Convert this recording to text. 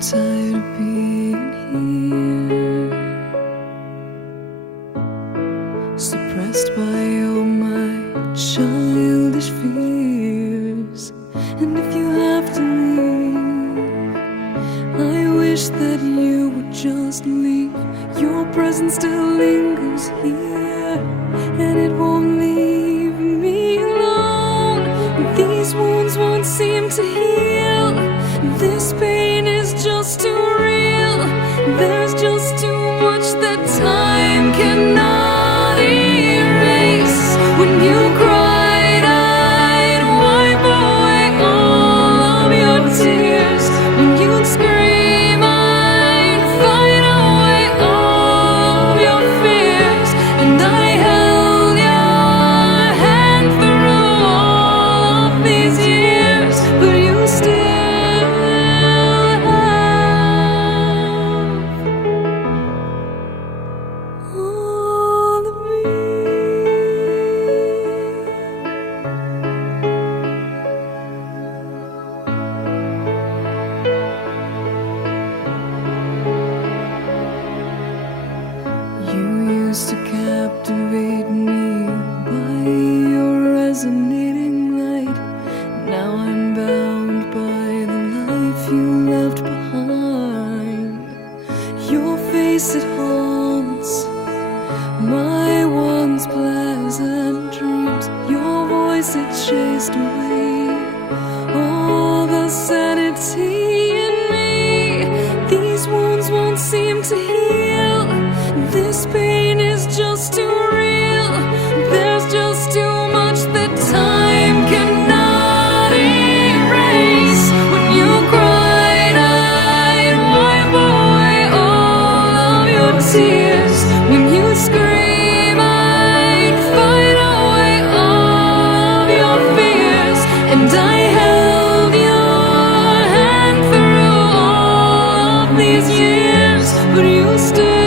tired of being here, suppressed by all my childish fears. And if you have to leave, I wish that you would just leave. Your presence still lingers here, and it won't leave me alone. These wounds won't seem to heal. This pain is just too real. There's just too much that time cannot erase. When you cried, I'd wipe away all of your tears. When you'd scream, I'd fight away all of your fears. And I held your hand through all of these years, but you still all of me. You used to captivate me by your resonating light. Now I'm bound by the life you left behind. Your face, it haunts my once pleasant dreams. Your voice, it chased away all the sanity in me. These wounds won't seem to heal. This pain is just too real. There's just too much that time cannot erase. When you cried, I'd wipe away all of your tears. When you scream, I'd fight away all of your fears. And I held your hand through all of these years, but you still